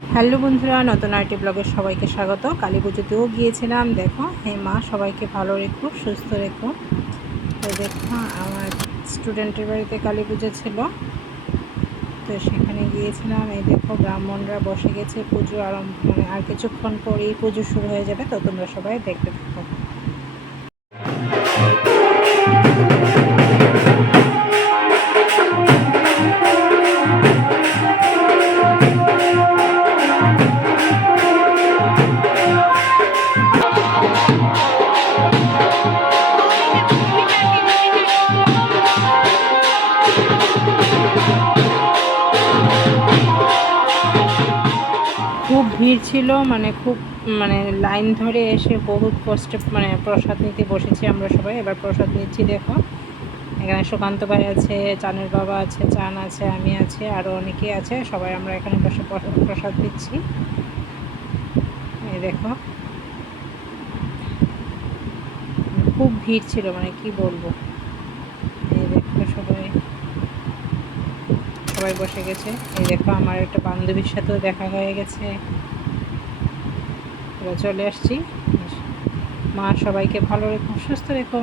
Hello বন্ধুরা, নতুন RT ব্লগের সবাইকে স্বাগত। কালী পুজোতেও গিয়েছিলাম, দেখো। হে মা, সবাইকে ভালো রেখো, সুস্থ রেখো। তো দেখো, আমার স্টুডেন্টের বাড়িতে কালী পুজো ছিল। তো সেখানে গিয়েছিলাম, এই দেখো, ব্রাহ্মণরা বসে গেছে পুজো আরম্ভ মানে আর কিছুক্ষণ পরেই পুজো শুরু হয়ে যাবে, তো তোমরা সবাই দেখতে থাকো। ভিড় ছিল মানে খুব মানে লাইন ধরে এসে বহুত কষ্টে মানে প্রসাদ নিতে বসেছি আমরা সবাই। এবার প্রসাদ নিচ্ছি, দেখো। এখানে সুকান্ত ভাই আছে, চানের বাবা আছে, চান আছে, আমি আছি আরও অনেকে আছে। সবাই আমরা এখানে বসে প্রসাদ দিচ্ছি। দেখো। খুব ভিড় ছিল মানে কি বলব এই দেখো সবাই সবাই বসে গেছে। এই দেখো, আমার একটা বান্ধবীর সাথেও দেখা হয়ে গেছে। চলে আসছি। মা সবাইকে ভালো রেখো, সুস্থ রেখো।